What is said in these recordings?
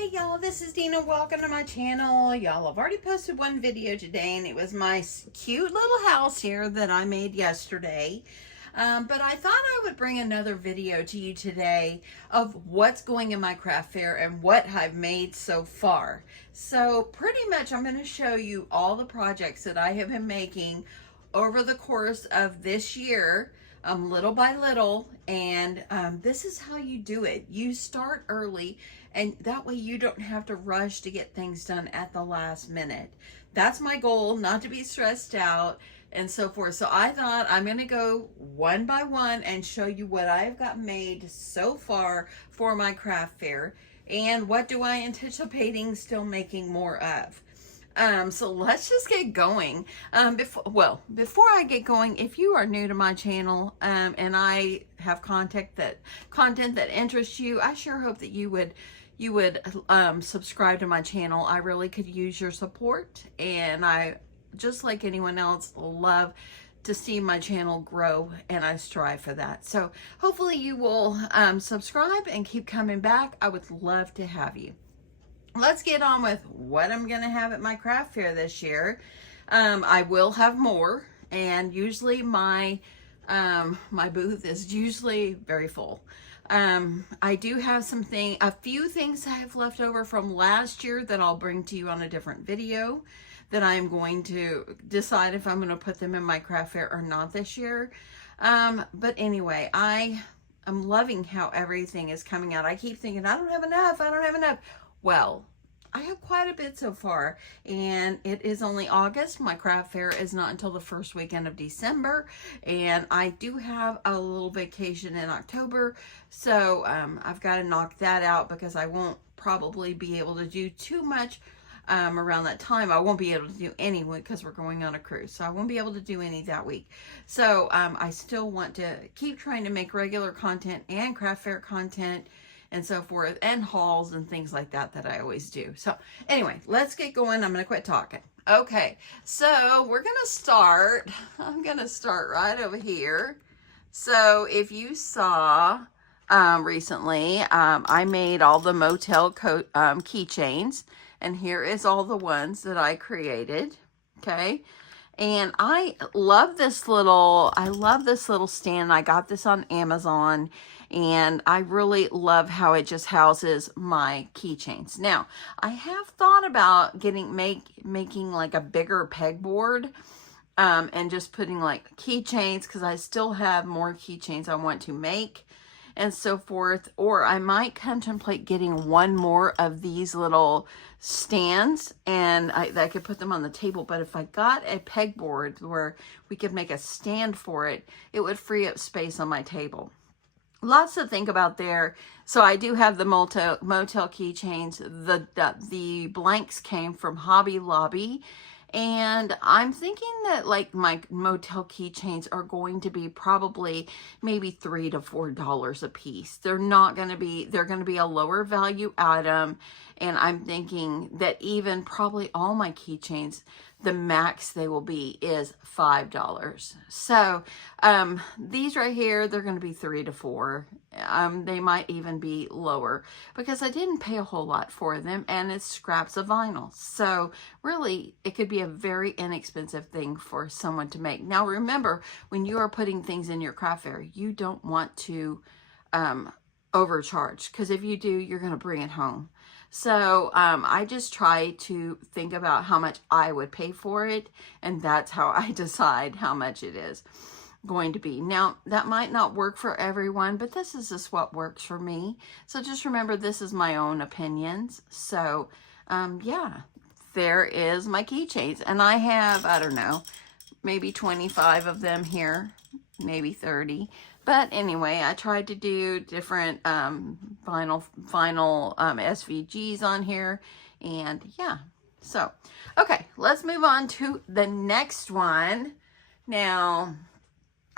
Hey y'all, this is Dina. Welcome to my channel. Y'all, I've already posted one video today and it was my cute little house here that I made yesterday. But I thought I would bring another video to you today of what's going in my craft fair and what I've made so far. So pretty much I'm going to show you all the projects that I have been making over the course of this year, little by little, and this is how you do it. You start early, and that way you don't have to rush to get things done at the last minute. That's my goal, not to be stressed out and so forth. So I thought I'm going to go one by one and show you what I've got made so far for my craft fair and what do I anticipating still making more of. So let's just get going. Before I get going, if you are new to my channel, and I have content that interests you, I sure hope that you would subscribe to my channel. I really could use your support, and I, just like anyone else, love to see my channel grow, and I strive for that. So hopefully you will subscribe and keep coming back. I would love to have you. Let's get on with what I'm going to have at my craft fair this year. I will have more, and usually my booth is usually very full. I do have a few things I have left over from last year that I'll bring to you on a different video that I'm going to decide if I'm going to put them in my craft fair or not this year. But anyway, I'm loving how everything is coming out. I keep thinking, I don't have enough. Well, I have quite a bit so far, and it is only August. My craft fair is not until the first weekend of December, and I do have a little vacation in October, so I've got to knock that out because I won't probably be able to do too much around that time. I won't be able to do any because we're going on a cruise, so I won't be able to do any that week. So I still want to keep trying to make regular content and craft fair content and so forth, and hauls and things like that I always do. So anyway, let's get going. I'm going to quit talking. Okay, so we're going to start. I'm going to start right over here. So if you saw recently, I made all the Motel keychains, and here is all the ones that I created. Okay. And I love this little stand. I got this on Amazon, and I really love how it just houses my keychains. Now, I have thought about making like a bigger pegboard, and just putting like keychains, because I still have more keychains I want to make and so forth. Or I might contemplate getting one more of these little stands, and I could put them on the table. But if I got a pegboard where we could make a stand for it, it would free up space on my table. Lots to think about there. So I do have the Motel keychains. The blanks came from Hobby Lobby. And I'm thinking that like my Motel keychains are going to be probably maybe $3 to $4 a piece. They're going to be a lower value item. And I'm thinking that even probably all my keychains, the max they will be is $5. So these right here, they're going to be $3 to $4. They might even be lower because I didn't pay a whole lot for them, and it's scraps of vinyl. So really, it could be a very inexpensive thing for someone to make. Now remember, when you are putting things in your craft fair, you don't want to overcharge, because if you do, you're going to bring it home. So I just try to think about how much I would pay for it, and that's how I decide how much it is going to be. Now, that might not work for everyone, but this is just what works for me. So just remember, this is my own opinions. So yeah, there is my keychains, and I have, I don't know, maybe 25 of them here, maybe 30. But anyway, I tried to do different vinyl SVGs on here, and yeah. So, okay, let's move on to the next one. Now,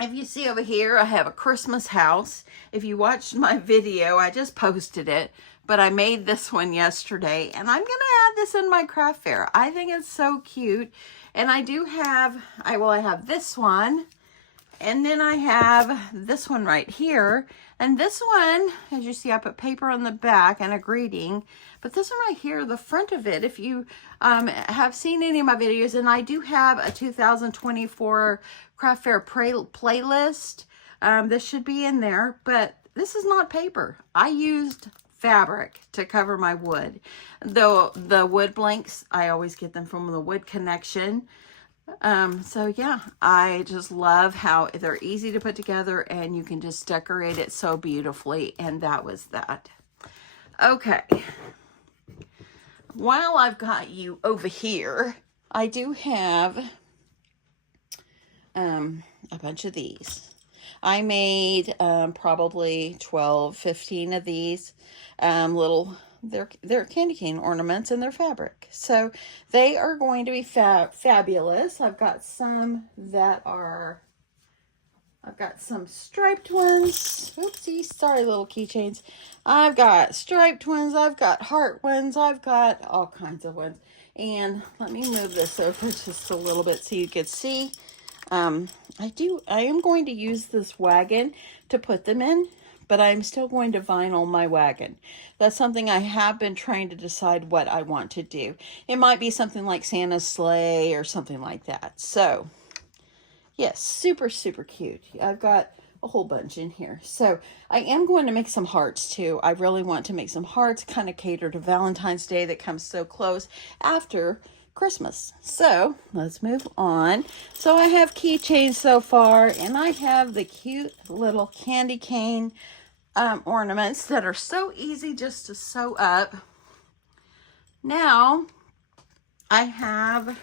if you see over here, I have a Christmas house. If you watched my video, I just posted it, but I made this one yesterday, and I'm going to add this in my craft fair. I think it's so cute, and I have this one. And then I have this one right here. And this one, as you see, I put paper on the back and a greeting. But this one right here, the front of it, if you have seen any of my videos, and I do have a 2024 Craft Fair playlist. This should be in there, but this is not paper. I used fabric to cover my wood. Though the wood blanks, I always get them from the Wood Connection. So yeah, I just love how they're easy to put together and you can just decorate it so beautifully. And that was that. Okay. While I've got you over here, I do have a bunch of these. I made probably 12, 15 of these little, they're candy cane ornaments and they're fabric. So they are going to be fabulous. I've got some that are, I've got some striped ones. Oopsie, sorry, little keychains. I've got striped ones. I've got heart ones. I've got all kinds of ones. And let me move this over just a little bit so you can see. I am going to use this wagon to put them in, but I'm still going to vinyl my wagon. That's something I have been trying to decide what I want to do. It might be something like Santa's sleigh or something like that. So, yes, super, super cute. I've got a whole bunch in here. So, I am going to make some hearts too. I really want to make some hearts, kind of cater to Valentine's Day that comes so close after Christmas. So let's move on. So I have keychains so far, and I have the cute little candy cane ornaments that are so easy just to sew up. Now I have,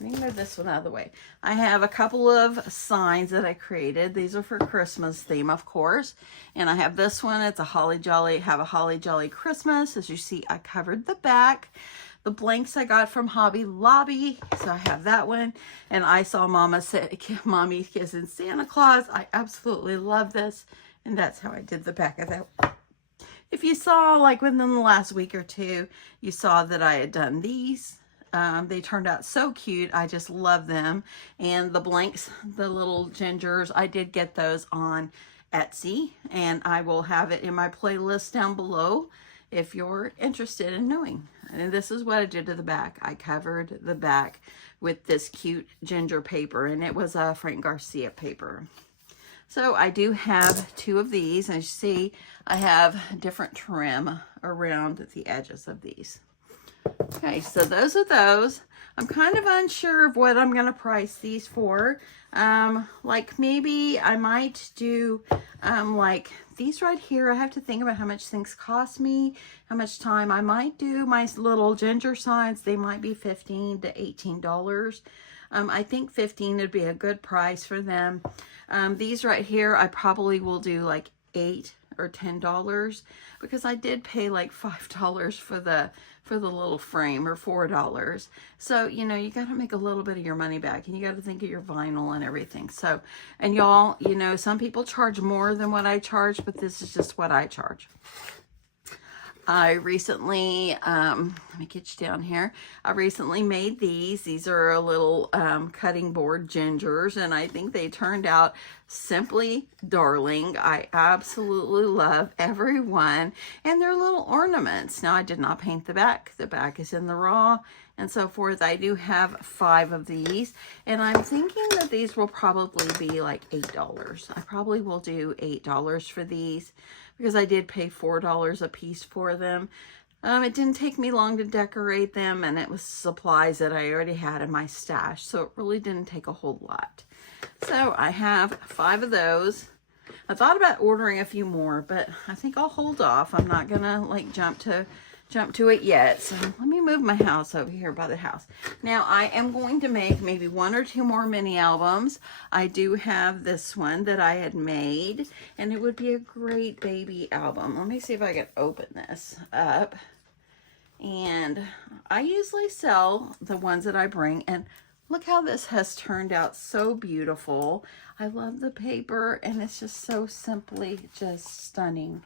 let me move this one out of the way. I have a couple of signs that I created. These are for Christmas theme, of course. And I have this one. It's a Holly Jolly, have a Holly Jolly Christmas. As you see, I covered the back. The blanks I got from Hobby Lobby, so I have that one. And I saw Mommy kissing Santa Claus. I absolutely love this, and that's how I did the back of that. If you saw, like within the last week or two, you saw that I had done these. They turned out so cute. I just love them. And the blanks, the little gingers, I did get those on Etsy, and I will have it in my playlist down below if you're interested in knowing. And this is what I did to the back. I covered the back with this cute ginger paper, and it was a Frank Garcia paper. So I do have two of these. As you see, I have different trim around the edges of these. Okay, so those are those. I'm kind of unsure of what I'm going to price these for. Like maybe I might do like these right here. I have to think about how much things cost me, how much time. I might do my little ginger signs. They might be $15 to $18. I think 15 would be a good price for them. These right here, I probably will do like $8 or $10 because I did pay like $5 for the little frame, or $4. So, you know, you got to make a little bit of your money back, and you got to think of your vinyl and everything. So, and y'all, you know, some people charge more than what I charge, but this is just what I charge. I recently, let me get you down here. I recently made these. These are a little cutting board gingers, and I think they turned out simply darling. I absolutely love every one, and they're little ornaments. Now, I did not paint the back. The back is in the raw and so forth. I do have 5 of these, and I'm thinking that these will probably be like $8. I probably will do $8 for these, because I did pay $4 a piece for them. It didn't take me long to decorate them, and it was supplies that I already had in my stash, so it really didn't take a whole lot. So I have 5 of those. I thought about ordering a few more, but I think I'll hold off. I'm not gonna like jump to it yet. So let me move my house over here by the house. Now I am going to make maybe 1 or 2 more mini albums. I do have this one that I had made, and it would be a great baby album. Let me see if I can open this up. And I usually sell the ones that I bring, and look how this has turned out, so beautiful. I love the paper, and it's just so simply just stunning.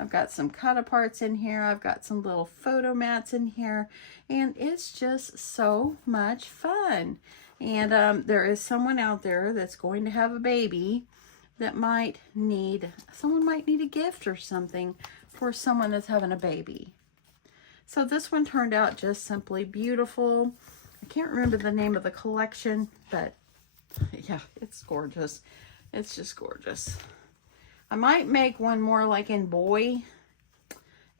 I've got some cut aparts in here. I've got some little photo mats in here, and it's just so much fun. And there is someone out there that's going to have a baby that someone might need a gift or something for someone that's having a baby. So this one turned out just simply beautiful. I can't remember the name of the collection, but yeah, it's gorgeous. It's just gorgeous. I might make one more like in boy,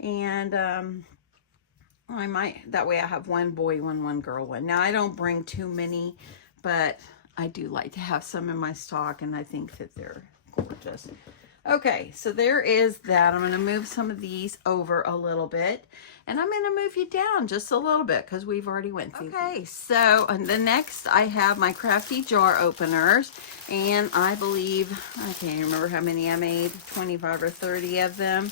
and I might, that way I have one boy one, one girl one. Now I don't bring too many, but I do like to have some in my stock, and I think that they're gorgeous. Okay, so there is that. I'm going to move some of these over a little bit, and I'm going to move you down just a little bit because we've already went through. Okay, so the next I have my Crafty jar openers, and I believe, I can't remember how many I made, 25 or 30 of them.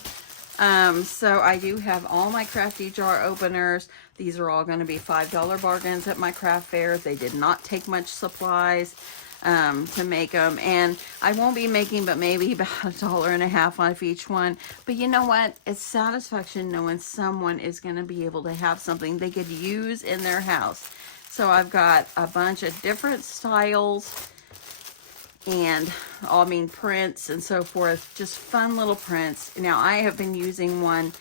So I do have all my Crafty jar openers. These are all going to be $5 bargains at my craft fair. They did not take much supplies to make them, and I won't be making but maybe about $1.50 off each one. But you know what, it's satisfaction knowing someone is going to be able to have something they could use in their house. So I've got a bunch of different styles and prints and so forth, just fun little prints. Now I have been using one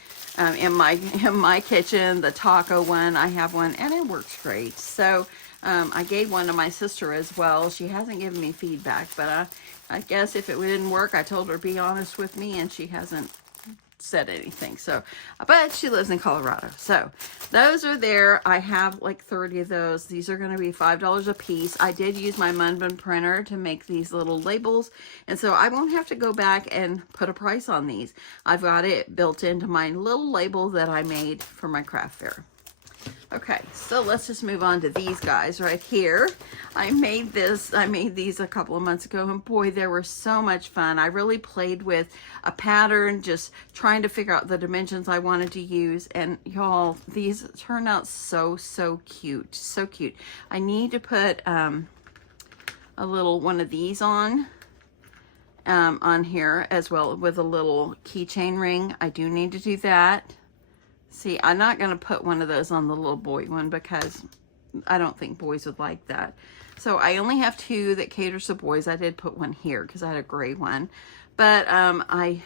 in my kitchen, the taco one. I have one and it works great. So I gave one to my sister as well. She hasn't given me feedback, but I guess if it didn't work, I told her to be honest with me, and she hasn't said anything. So, but she lives in Colorado. So those are there. I have like 30 of those. These are going to be $5 a piece. I did use my Munban printer to make these little labels, and so I won't have to go back and put a price on these. I've got it built into my little label that I made for my craft fair. Okay, so let's just move on to these guys right here. I made these a couple of months ago, and boy, they were so much fun. I really played with a pattern, just trying to figure out the dimensions I wanted to use, and y'all, these turn out so cute, so cute. I need to put a little one of these on here as well, with a little keychain ring. I do need to do that. See, I'm not going to put one of those on the little boy one because I don't think boys would like that. So I only have two that caters to boys. I did put one here because I had a gray one. But I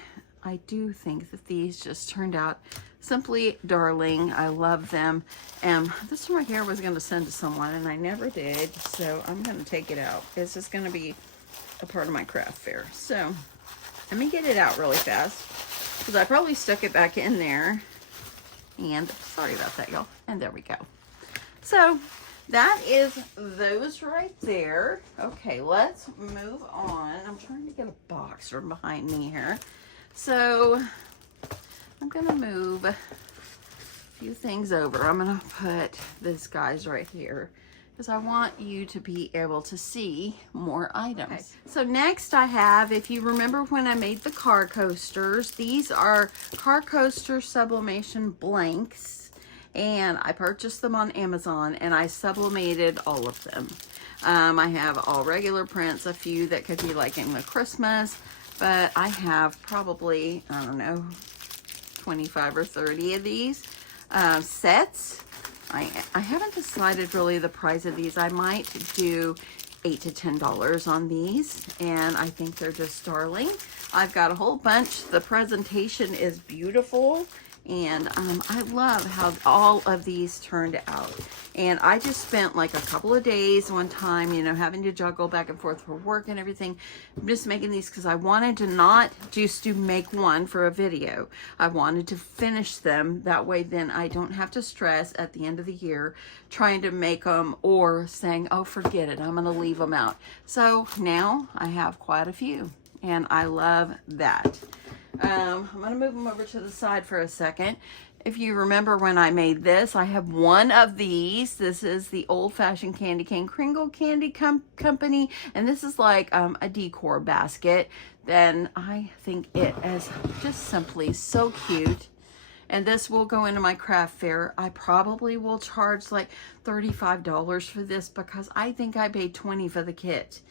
do think that these just turned out simply darling. I love them. And this one right here I was going to send to someone, and I never did. So I'm going to take it out. This is going to be a part of my craft fair. So let me get it out really fast because I probably stuck it back in there. And sorry about that, y'all. And there we go. So that is those right there. Okay, let's move on. I'm trying to get a box from behind me here. So I'm going to move a few things over. I'm going to put this guys right here because I want you to be able to see more items. Okay. So next I have, if you remember when I made the car coasters, these are car coaster sublimation blanks, and I purchased them on Amazon, and I sublimated all of them. I have all regular prints, a few that could be like in the Christmas, but I have probably, I don't know, 25 or 30 of these sets. I haven't decided really the price of these. I might do $8 to $10 on these, and I think they're just darling. I've got a whole bunch. The presentation is beautiful, and I love how all of these turned out. And I just spent like a couple of days one time, you know, having to juggle back and forth for work and everything. I'm just making these because I wanted to not just to make one for a video. I wanted to finish them. That way then I don't have to stress at the end of the year trying to make them or saying, oh, forget it, I'm going to leave them out. So now I have quite a few, and I love that. I'm going to move them over to the side for a second. If you remember when I made this, I have one of these. This is the Old Fashioned Candy Cane Kringle Candy Company, and this is like a decor basket. Then I think it is just simply so cute. And this will go into my craft fair. I probably will charge like $35 for this because I think I paid $20 for the kit.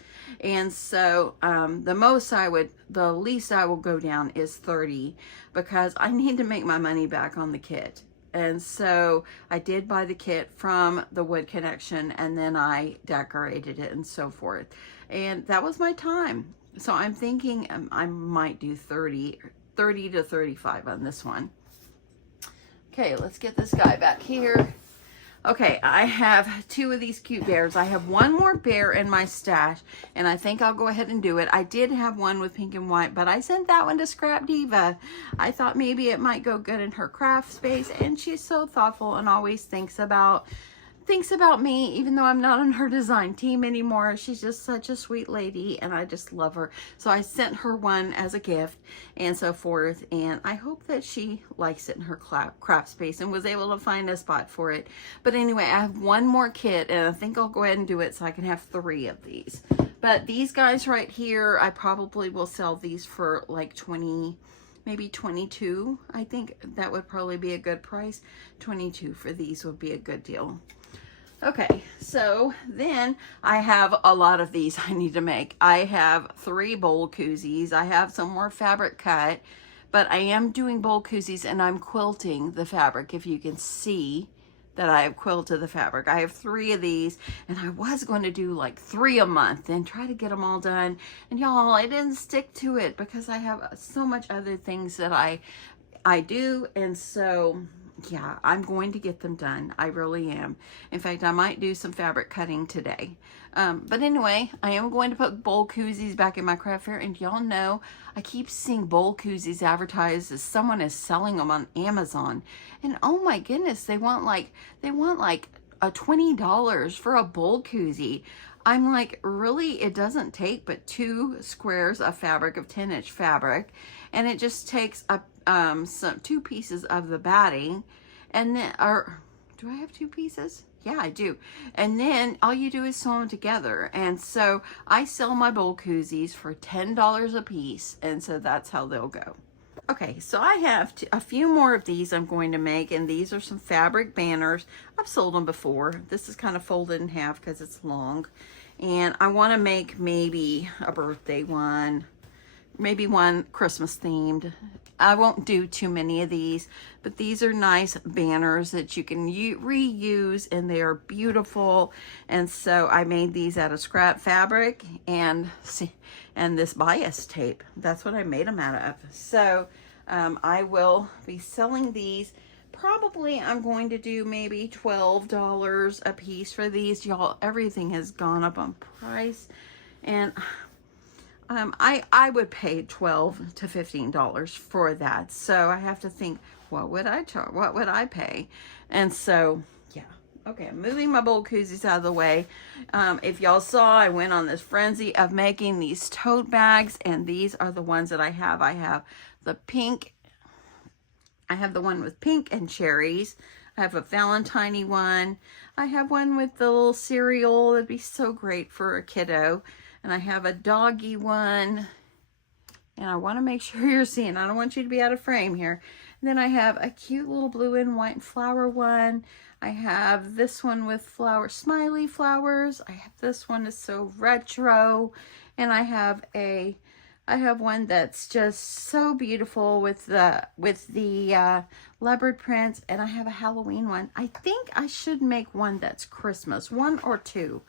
And so the least I will go down is $30 because I need to make my money back on the kit. And so I did buy the kit from the Wood Connection, and then I decorated it and so forth. And that was my time. So I'm thinking I might do 30 to 35 on this one. Okay, let's get this guy back here. Okay, I have 2 of these cute bears. I have one more bear in my stash, and I think I'll go ahead and do it. I did have one with pink and white, but I sent that one to Scrap Diva. I thought maybe it might go good in her craft space, and she's so thoughtful and always thinks about me, even though I'm not on her design team anymore. She's just such a sweet lady, and I just love her. So I sent her one as a gift and so forth, and I hope that she likes it in her craft space and was able to find a spot for it. But anyway, I have one more kit, and I think I'll go ahead and do it so I can have 3 of these. But these guys right here, I probably will sell these for like 20, maybe 22. I think that would probably be a good price. 22 for these would be a good deal. Okay, so then I have a lot of these I need to make. I have 3 bowl koozies. I have some more fabric cut, but I am doing bowl koozies, and I'm quilting the fabric. If you can see that I have quilted the fabric. I have 3 of these, and I was going to do like 3 a month and try to get them all done. And y'all, I didn't stick to it because I have so much other things that I do, and so yeah, I'm going to get them done. I really am. In fact, I might do some fabric cutting today. But anyway, I am going to put bowl koozies back in my craft fair. And y'all know, I keep seeing bowl koozies advertised as someone is selling them on Amazon. And oh my goodness, they want like a $20 for a bowl koozie. I'm like, really? It doesn't take but 2 squares of fabric, of 10-inch fabric, and it just takes a 2 pieces of the batting, and then, or do I have 2 pieces? Yeah, I do. And then all you do is sew them together. And so I sell my bowl koozies for $10 a piece, and so that's how they'll go. Okay, so I have a few more of these I'm going to make, and these are some fabric banners. I've sold them before. This is kind of folded in half because it's long. And I want to make maybe a birthday one, maybe one Christmas themed. I won't do too many of these, but these are nice banners that you can reuse, and they are beautiful. And so I made these out of scrap fabric and this bias tape. That's what I made them out of. So I will be selling these. Probably I'm going to do maybe $12 a piece for these. Y'all, everything has gone up on price, and I would pay $12 to $15 for that. So I have to think, what would I charge? What would I pay? And so, yeah. Okay, I'm moving my bowl koozies out of the way. If y'all saw, I went on this frenzy of making these tote bags, and these are the ones that I have. I have the pink. I have the one with pink and cherries. I have a Valentine-y one. I have one with the little cereal. That'd be so great for a kiddo. And I have a doggy one. And I want to make sure you're seeing. I don't want you to be out of frame here. And then I have a cute little blue and white flower one. I have this one with smiley flowers. I have this one that's so retro. And I have one that's just so beautiful with the leopard prints, and I have a Halloween one. I think I should make one that's Christmas, 1 or 2.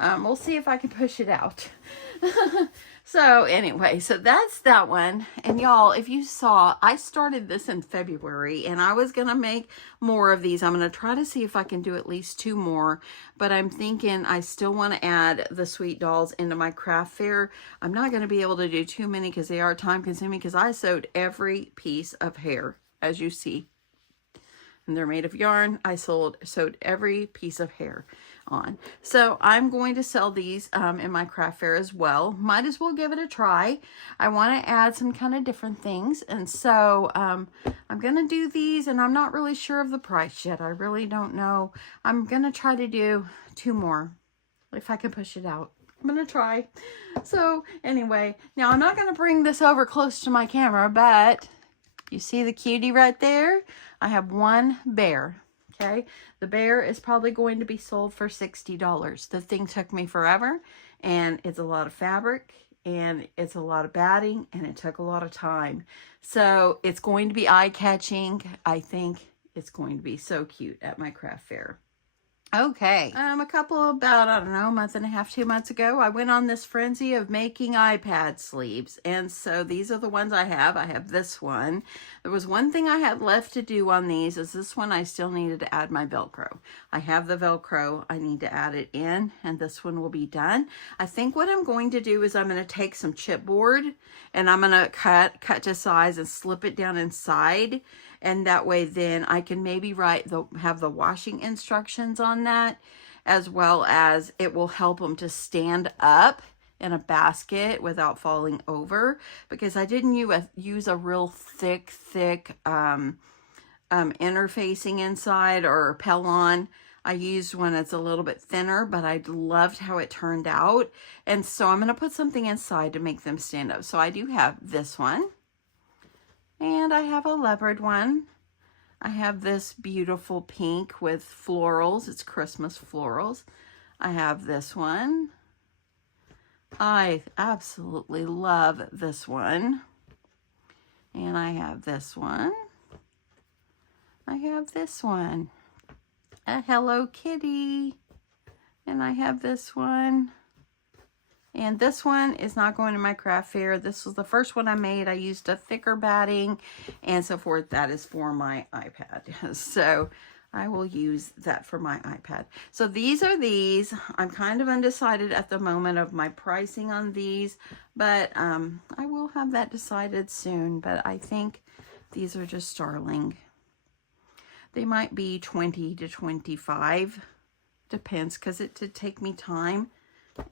We'll see if I can push it out. So anyway, so that's that one. And y'all, if you saw, I started this in February, and I was going to make more of these. I'm going to try to see if I can do at least 2 more, but I'm thinking I still want to add the sweet dolls into my craft fair. I'm not going to be able to do too many because they are time consuming, because I sewed every piece of hair, as you see. And they're made of yarn. I sewed every piece of hair on. So I'm going to sell these in my craft fair as well. Might as well give it a try. I want to add some kind of different things, and so I'm going to do these, and I'm not really sure of the price yet. I really don't know. I'm going to try to do 2 more if I can push it out. I'm going to try. So anyway, now I'm not going to bring this over close to my camera, but you see the cutie right there? I have 1 bear. Okay, the bear is probably going to be sold for $60. The thing took me forever, and it's a lot of fabric, and it's a lot of batting, and it took a lot of time. So it's going to be eye-catching, I think, it's going to be so cute at my craft fair. Okay, a couple about, I don't know, a month and a half, 2 months ago, I went on this frenzy of making iPad sleeves. And so these are the ones I have. I have this one. There was one thing I had left to do on these, is this one I still needed to add my Velcro. I have the Velcro, I need to add it in, and this one will be done. I think what I'm going to do is I'm going to take some chipboard and I'm going to cut to size and slip it down inside. And that way then I can maybe have the washing instructions on that, as well as it will help them to stand up in a basket without falling over, because I didn't use a real thick interfacing inside or Pellon. I used one that's a little bit thinner, but I loved how it turned out. And so I'm going to put something inside to make them stand up. So I do have this one. And I have a leopard one. I have this beautiful pink with florals. It's Christmas florals. I have this one. I absolutely love this one. And I have this one. I have this one. A Hello Kitty. And I have this one. And this one is not going to my craft fair. This was the first one I made. I used a thicker batting and so forth. That is for my iPad. So I will use that for my iPad. So these are these. I'm kind of undecided at the moment of my pricing on these, but I will have that decided soon. But I think these are just starling. They might be 20 to 25. Depends, because it did take me time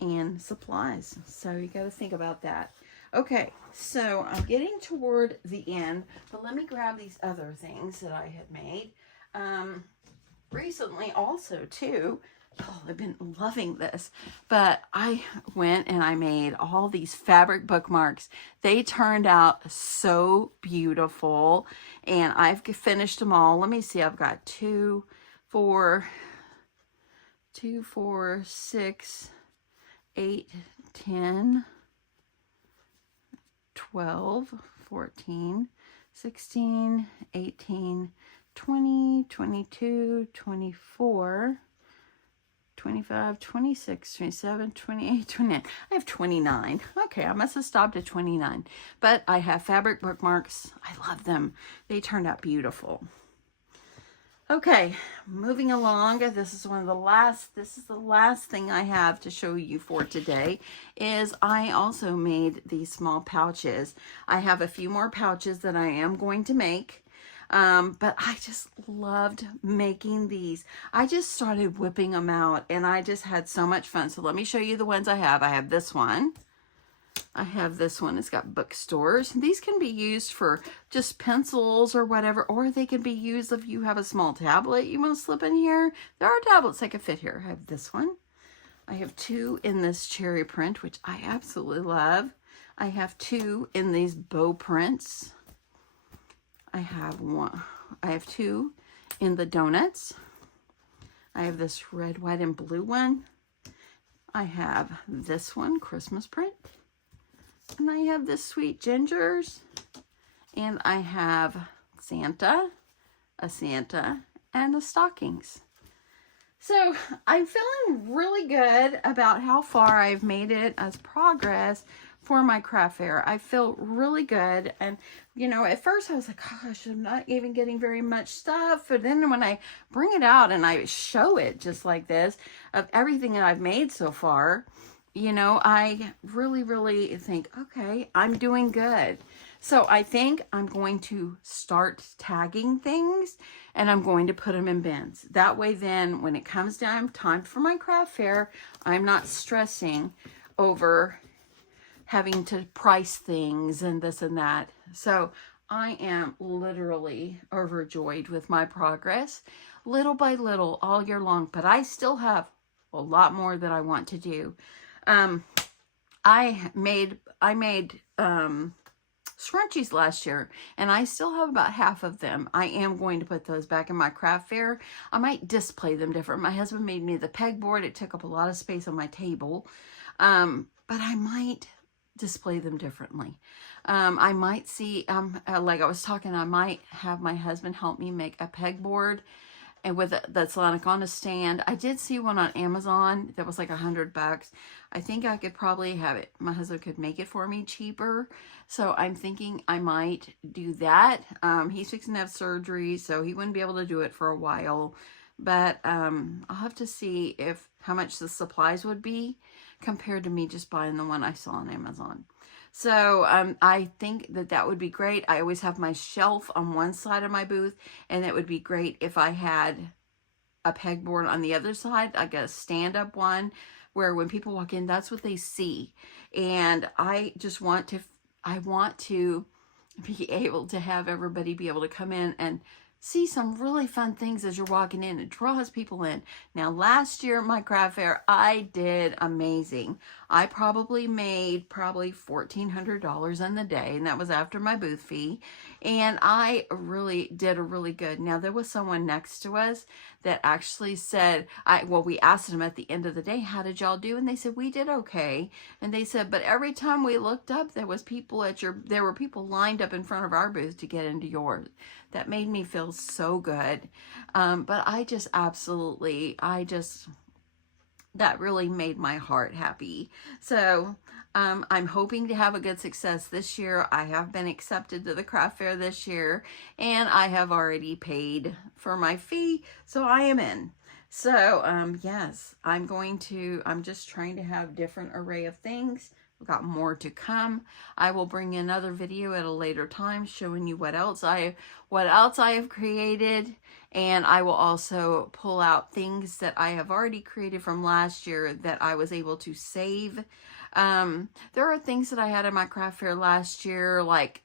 and supplies, so you got to think about that. Okay, so I'm getting toward the end, but let me grab these other things that I had made recently also too. Oh, I've been loving this, but I went and I made all these fabric bookmarks. They turned out so beautiful, and I've finished them all. Let me see, I've got 2, 4, 6, 8, 10, 12, 14, 16, 18, 20, 22, 24, 25, 26, 27, 28, 29. I have 29. Okay, I must have stopped at 29. But I have fabric bookmarks. I love them. They turned out beautiful. Okay, moving along. This is the last thing I have to show you for today, is I also made these small pouches. I have a few more pouches that I am going to make. But I just loved making these. I just started whipping them out and I just had so much fun. So let me show you the ones I have. I have this one. I have this one. It's got bookstores. These can be used for just pencils or whatever, or they can be used if you have a small tablet you want to slip in here. There are tablets that can fit here. I have this one. I have 2 in this cherry print, which I absolutely love. I have 2 in these bow prints. I have 2 in the donuts. I have this red, white, and blue one. I have this one, Christmas print. And I have this sweet gingers. And I have Santa, a Santa, and the stockings. So I'm feeling really good about how far I've made it as progress for my craft fair. I feel really good. And, you know, at first I was like, gosh, I'm not even getting very much stuff. But then when I bring it out and I show it just like this, of everything that I've made so far, you know, I really, really think, okay, I'm doing good. So I think I'm going to start tagging things and I'm going to put them in bins. That way then when it comes down time for my craft fair, I'm not stressing over having to price things and this and that. So I am literally overjoyed with my progress, little by little, all year long. But I still have a lot more that I want to do. I made scrunchies last year, and I still have about half of them. I am going to put those back in my craft fair. I might display them different. My husband made me the pegboard. It took up a lot of space on my table. But I might display them differently. I might see, like I was talking, I might have my husband help me make a pegboard, and that's like on a stand. I did see one on Amazon that was like $100. I think I could probably have it. My husband could make it for me cheaper. So I'm thinking I might do that. He's fixing to have surgery, so he wouldn't be able to do it for a while. But I'll have to see how much the supplies would be compared to me just buying the one I saw on Amazon. So I think that would be great. I always have my shelf on one side of my booth, and it would be great if I had a pegboard on the other side, like a stand-up one, where when people walk in, that's what they see. And I just want to, be able to have everybody be able to come in and see some really fun things as you're walking in. It draws people in. Now, last year, my craft fair, I did amazing. I probably made $1,400 in the day, and that was after my booth fee. And I really did a really good. Now, there was someone next to us that actually said, we asked them at the end of the day, how did y'all do? And they said, we did okay. And they said, but every time we looked up, there were people lined up in front of our booth to get into yours. That made me feel so good. But that really made my heart happy. So I'm hoping to have a good success this year. I have been accepted to the craft fair this year, and I have already paid for my fee, so I am in. So yes, I'm just trying to have different array of things. We've got more to come. I will bring another video at a later time showing you what else I have created, and I will also pull out things that I have already created from last year that I was able to save. There are things that I had in my craft fair last year, like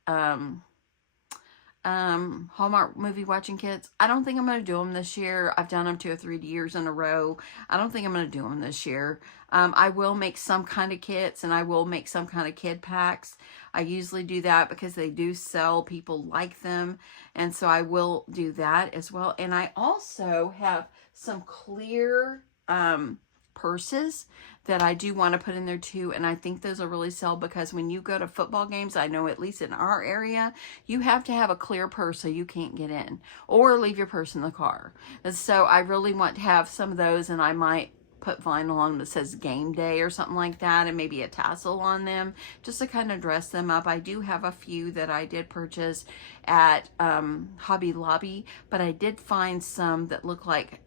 Hallmark movie watching kits. I don't think I'm going to do them this year. I've done them 2 or 3 years in a row. I don't think I'm going to do them this year. I will make some kind of kits, and I will make some kind of kid packs. I usually do that because they do sell. People like them, and so I will do that as well. And I also have some clear purses that I do want to put in there too, and I think those will really sell, because when you go to football games, I know at least in our area, you have to have a clear purse so you can't get in, or leave your purse in the car. And so I really want to have some of those, and I might put vinyl on them that says game day or something like that, and maybe a tassel on them just to kind of dress them up. I do have a few that I did purchase at Hobby Lobby, but I did find some that look like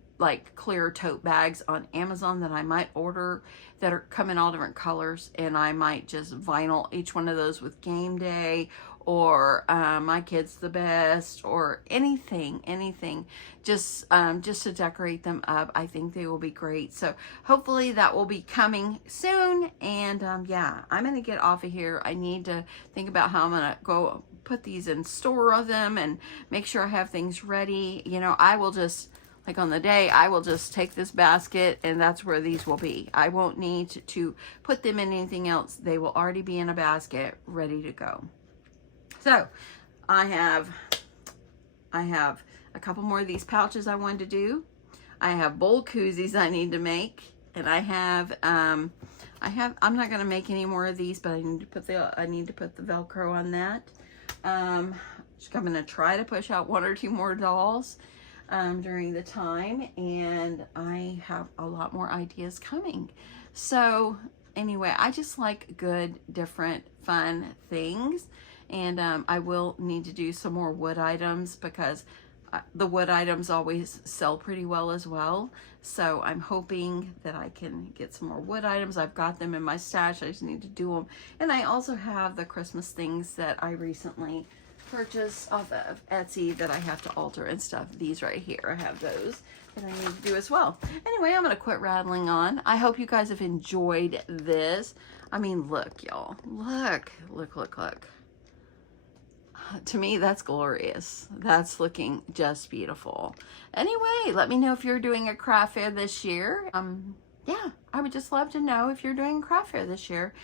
clear tote bags on Amazon that I might order, that come in all different colors, and I might just vinyl each one of those with game day, or my kids the best, or anything just to decorate them up. I think they will be great. So hopefully that will be coming soon. And yeah, I'm gonna get off of here. I need to think about how I'm gonna go put these in store of them and make sure I have things ready. You know, I will just, like on the day, I will just take this basket, and that's where these will be. I won't need to put them in anything else. They will already be in a basket ready to go. So I have a couple more of these pouches I wanted to do. I have bowl koozies I need to make, and I'm not gonna make any more of these, but I need to put the Velcro on that. I'm gonna try to push out 1 or 2 more dolls during the time, and I have a lot more ideas coming. So anyway, I just like good, different, fun things. And I will need to do some more wood items, because the wood items always sell pretty well as well. So I'm hoping that I can get some more wood items. I've got them in my stash. I just need to do them. And I also have the Christmas things that I recently purchased off of Etsy that I have to alter and stuff. These right here, I have those that I need to do as well. Anyway, I'm going to quit rattling on. I hope you guys have enjoyed this. I mean, look, y'all. Look. To me, that's glorious. That's looking just beautiful. Anyway, let me know if you're doing a craft fair this year. Yeah, I would just love to know if you're doing a craft fair this year,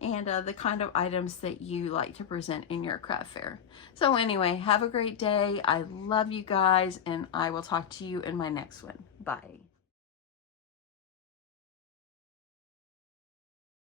and the kind of items that you like to present in your craft fair. So anyway, have a great day. I love you guys, and I will talk to you in my next one. Bye.